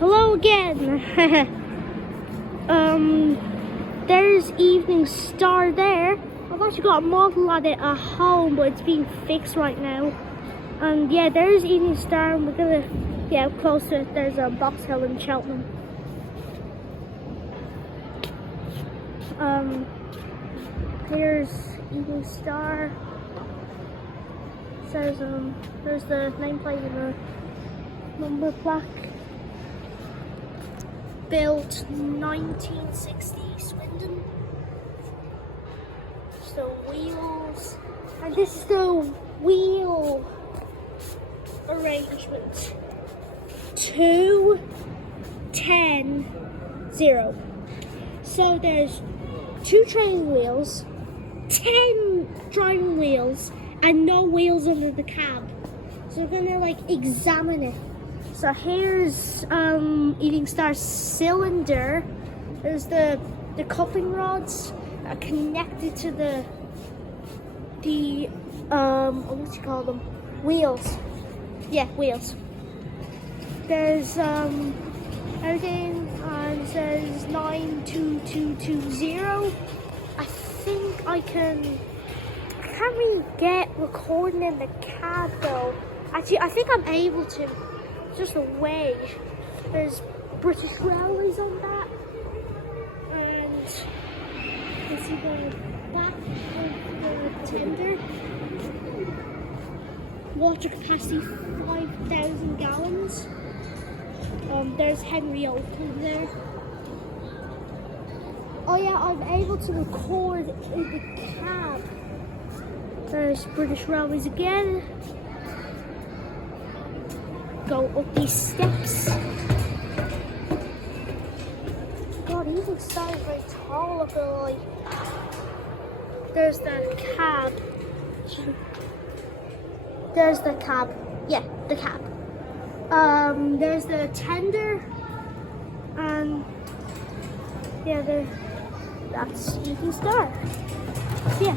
Hello again. There's Evening Star there. I've actually got a model at it at home, but it's being fixed right now. And yeah, there's Evening Star, and we're gonna get up close to it. There's a Box Hill in Cheltenham. Here's Evening Star. Says there's the nameplate and the number plaque. Built 1960 Swindon. So wheels, and this is the wheel arrangement. 2, 10, 0. So there's 2 training wheels, 10 driving wheels, and no wheels under the cab. So we're gonna examine it. So here's Evening Star's cylinder. There's the coupling rods that are connected to the what you call them? Wheels. Yeah, wheels. There's everything, and it says 92220. I think I can't really get recording in the cab though. Actually, I think I'm able to. Just a way. There's British Railways on that, and you can see the back of the tender. Water capacity 5,000 gallons. There's Henry Oakley there. Oh yeah, I'm able to record in the cab. There's British Railways again. Go up these steps. God, Evening Star is very tall. Look at there's the cab. There's the cab. Yeah, the cab. There's the tender, and yeah, that's Evening Star. So, yeah.